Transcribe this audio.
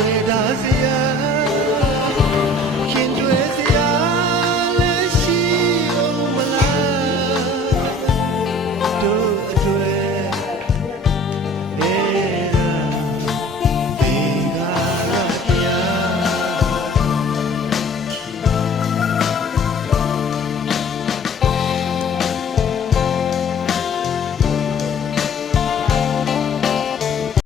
It does it, yeah.